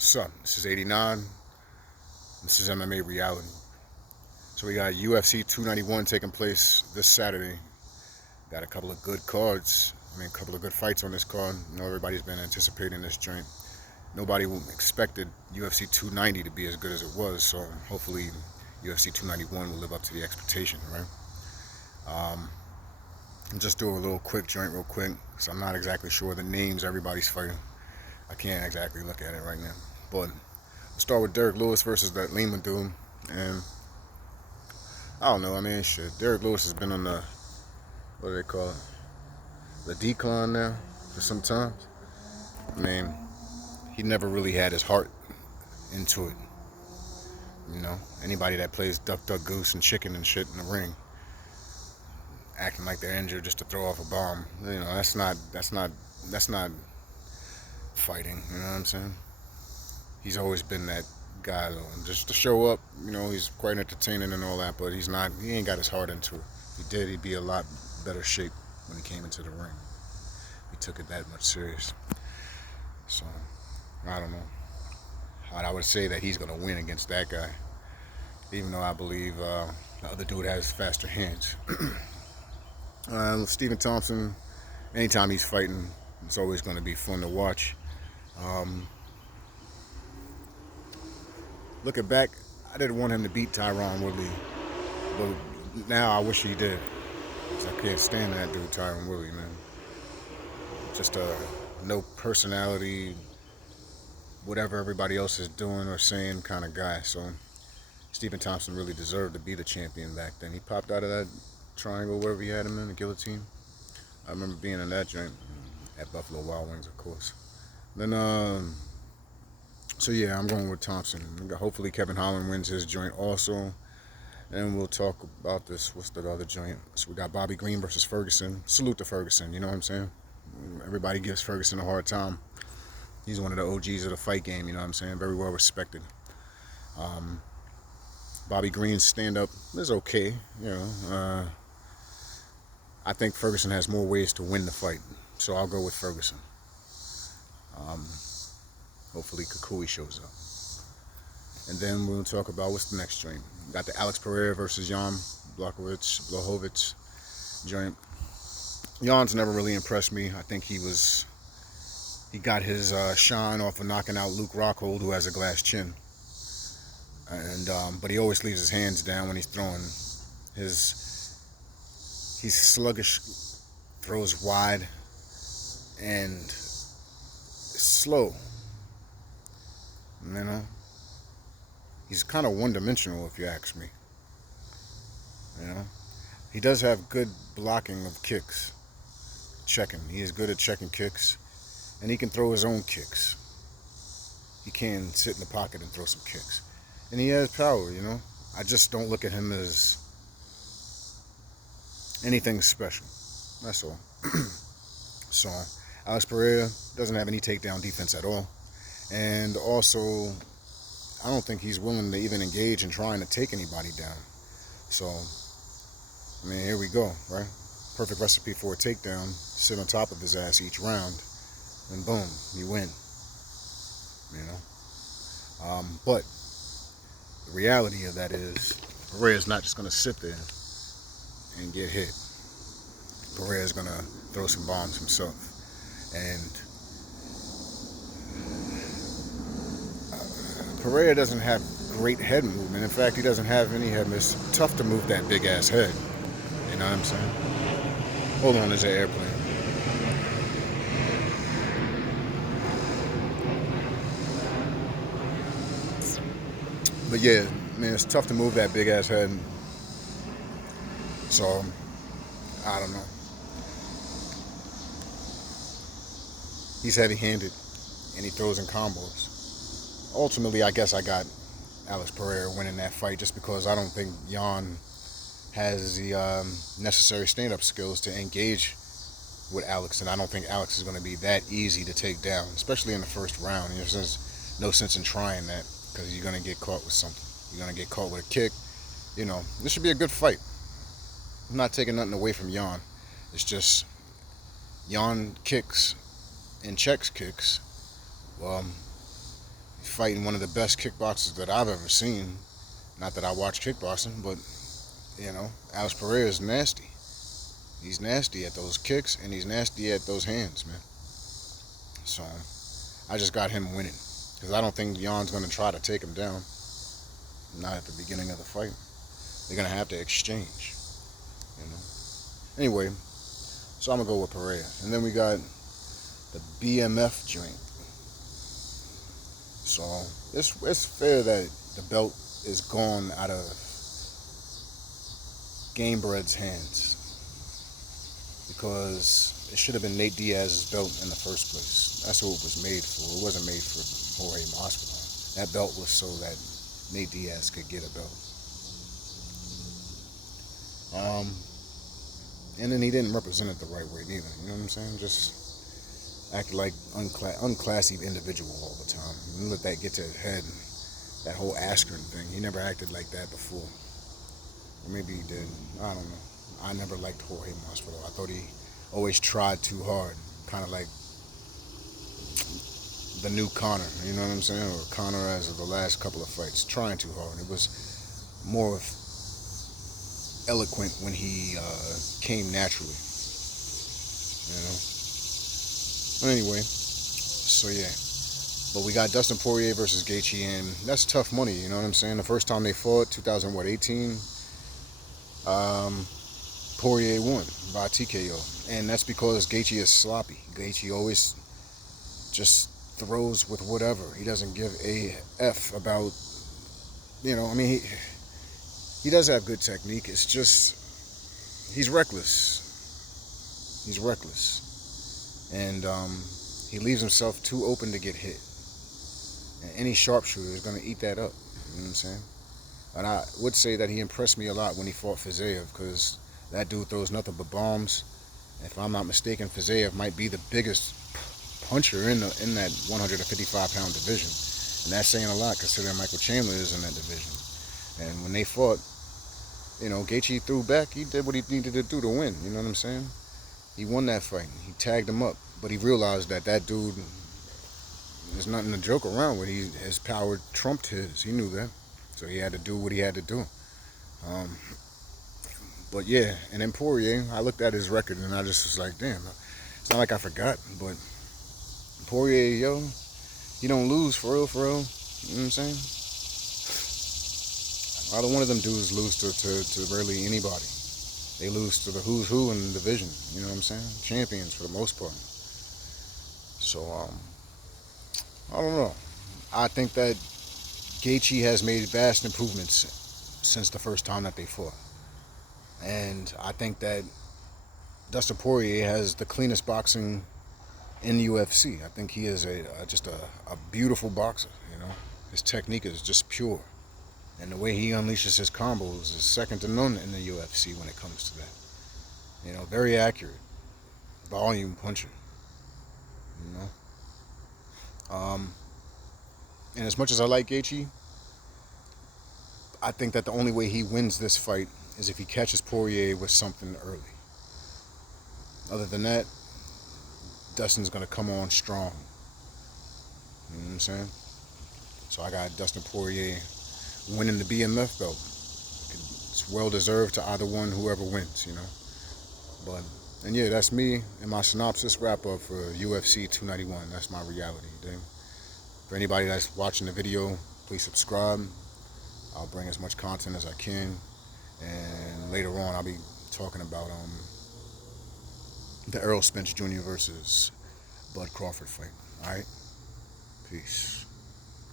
Sup, this is 89. This is MMA Reality. So we got UFC 291 taking place this Saturday. Got a couple of good cards. A couple of good fights on this card. Everybody's been anticipating this joint. Nobody expected UFC 290 to be as good as it was, so hopefully UFC 291 will live up to the expectation, right? Just do a little quick joint real quick, because I'm not exactly sure the names everybody's fighting. I can't exactly look at it right now. But we'll start with Derek Lewis versus that Lima dude. And I don't know, shit. Derek Lewis has been on the, what do they call it? The decline now for some time. He never really had his heart into it. Anybody that plays duck, duck, goose, and chicken and shit in the ring, acting like they're injured just to throw off a bomb. That's not fighting. You know what I'm saying? He's always been that guy, though. Just to show up, he's quite entertaining and all that, but he ain't got his heart into it. If he did, he'd be a lot better shape when he came into the ring. He took it that much serious. So, I don't know. I would say that he's going to win against that guy, even though I believe the other dude has faster hands. Stephen Thompson, anytime he's fighting, it's always going to be fun to watch. Looking back, I didn't want him to beat Tyron Woodley, but now I wish he did. I can't stand that dude, Tyron Woodley, man. Just no personality, whatever everybody else is doing or saying kind of guy. So Stephen Thompson really deserved to be the champion back then. He popped out of that triangle, wherever he had him in, the guillotine. I remember being in that joint at Buffalo Wild Wings, of course. Then, so yeah, I'm going with Thompson. Hopefully Kevin Holland wins his joint also. And we'll talk about this. What's the other joint? So we got Bobby Green versus Ferguson. Salute to Ferguson, you know what I'm saying? Everybody gives Ferguson a hard time. He's one of the OGs of the fight game, you know what I'm saying? Very well respected. Bobby Green's stand-up is okay, I think Ferguson has more ways to win the fight, so I'll go with Ferguson. Hopefully Kukui shows up. And then we'll talk about what's the next joint. We got the Alex Pererera versus Jan Blachovitz joint. Jan's never really impressed me. I think he got his shine off of knocking out Luke Rockhold, who has a glass chin. But he always leaves his hands down when he's throwing. He's sluggish, throws wide, and slow. He's kind of one-dimensional, if you ask me. He does have good blocking of kicks, checking. He is good at checking kicks, and he can throw his own kicks. He can sit in the pocket and throw some kicks, and he has power. I just don't look at him as anything special. That's all. So Alex Pereira doesn't have any takedown defense at all. And also, I don't think he's willing to even engage in trying to take anybody down. So, here we go, right? Perfect recipe for a takedown. Sit on top of his ass each round, and boom, you win. But the reality of that is, Pereira's not just going to sit there and get hit. Pereira's going to throw some bombs himself. And Pereira doesn't have great head movement. In fact, he doesn't have any head movement. It's tough to move that big ass head. You know what I'm saying? Hold on, there's an airplane. But yeah, it's tough to move that big ass head. So, I don't know. He's heavy-handed, and he throws in combos. Ultimately, I guess I got Alex Pereira winning that fight just because I don't think Jan has the necessary stand-up skills to engage with Alex, and I don't think Alex is going to be that easy to take down, especially in the first round. There's no sense in trying that because you're going to get caught with something. You're going to get caught with a kick. This should be a good fight. I'm not taking nothing away from Jan. It's just Jan kicks and checks kicks. fighting one of the best kickboxers that I've ever seen. Not that I watch kickboxing, but Alex Pereira is nasty. He's nasty at those kicks, and he's nasty at those hands, man. So I just got him winning because I don't think Jan's gonna try to take him down. Not at the beginning of the fight. They're gonna have to exchange. Anyway, so I'm gonna go with Porrier, and then we got the BMF joint. So it's fair that the belt is gone out of Gamebred's hands because it should have been Nate Diaz's belt in the first place. That's what it was made for. It wasn't made for Jorge Masvidal. That belt was so that Nate Diaz could get a belt. And then he didn't represent it the right way either. You know what I'm saying? Just act like unclassy individual all the time. And let that get to his head. That whole Askren thing. He never acted like that before. Or maybe he did. I don't know. I never liked Jorge Masvidal. I thought he always tried too hard. Kind of like the new Conor. You know what I'm saying? Or Conor as of the last couple of fights. Trying too hard. It was more of eloquent when he came naturally. But anyway, so yeah. But we got Dustin Poirier versus Gaethje, and that's tough money. You know what I'm saying? The first time they fought, 2018, Poirier won by TKO, and that's because Gaethje is sloppy. Gaethje always just throws with whatever. He doesn't give a f about. He does have good technique. It's just he's reckless. He's reckless, and he leaves himself too open to get hit. And any sharpshooter is going to eat that up. You know what I'm saying? And I would say that he impressed me a lot when he fought Fiziev because that dude throws nothing but bombs. If I'm not mistaken, Fiziev might be the biggest puncher in that 155-pound division, and that's saying a lot considering Michael Chandler is in that division. And when they fought, Gaethje threw back. He did what he needed to do to win. You know what I'm saying? He won that fight. He tagged him up, but he realized that dude. There's nothing to joke around with. His power trumped his. He knew that. So he had to do what he had to do. But yeah, and then Poirier, I looked at his record and I just was like, damn, it's not like I forgot, but Poirier, he don't lose for real, for real. You know what I'm saying? Either one of them dudes lose to rarely anybody. They lose to the who's who in the division. You know what I'm saying? Champions for the most part. So, I don't know. I think that Gaethje has made vast improvements since the first time that they fought. And I think that Dustin Poirier has the cleanest boxing in the UFC. I think he is just a beautiful boxer, His technique is just pure. And the way he unleashes his combos is second to none in the UFC when it comes to that. Very accurate. Volume puncher. And as much as I like Gaethje, I think that the only way he wins this fight is if he catches Poirier with something early. Other than that, Dustin's going to come on strong. You know what I'm saying? So I got Dustin Poirier winning the BMF belt. It's well deserved to either one, whoever wins, And yeah, that's me and my synopsis wrap up for UFC 291. That's my reality, For anybody that's watching the video, please subscribe. I'll bring as much content as I can. And later on, I'll be talking about the Errol Spence Jr. versus Bud Crawford fight. All right? Peace.